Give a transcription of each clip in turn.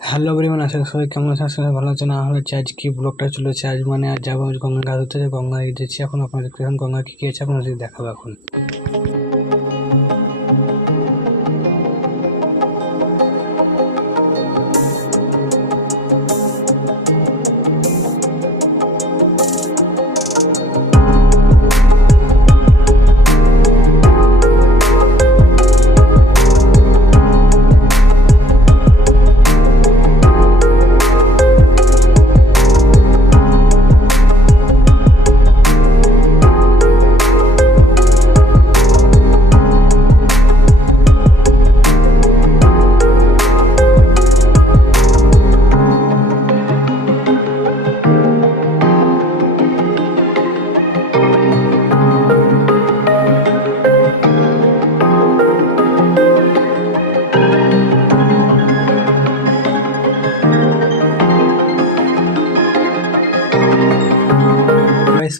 Hello everyone, আশা করি সবাই কেমন আছেন? আশা করি ভালো আছেন। আর হচ্ছে আজকে ব্লগটা চলেছে আজ যাবো আমি গঙ্গা ঘাট ধরতে। গঙ্গায় যেছি এখন, আপনাদের এখন গঙ্গা কি আছে আপনাদের দেখাবো এখন।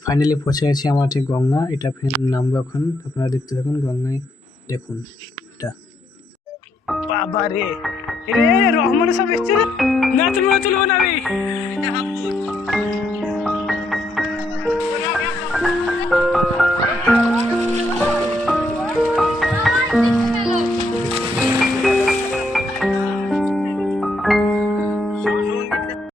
ফাইনালি পৌঁছে গেছি আমার ঠিক গঙ্গা। এটা ফের নামবো এখন, আপনারা দেখতে থাকুন। গঙ্গায় দেখুন এটা। বাবা রে রে রহমান সব এসছে রে, না চলবো না আমি